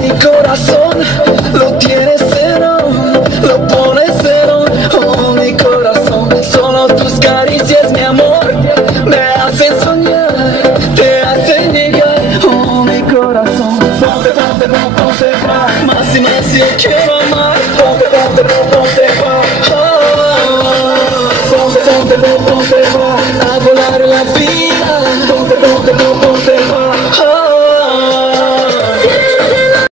Mi corazón lo tienes cero, lo pones cero. Oh, mi corazón, solo tus caricias, mi amor, me hacen soñar, te hacen llegar. Oh, mi corazón, ponte, ponte, ponte, ponte pa, más y más yo quiero amar. Ponte, ponte, ponte, ponte pa, ponte, ponte, ponte, ponte pa, a volar la vida. Ponte, ponte, ponte.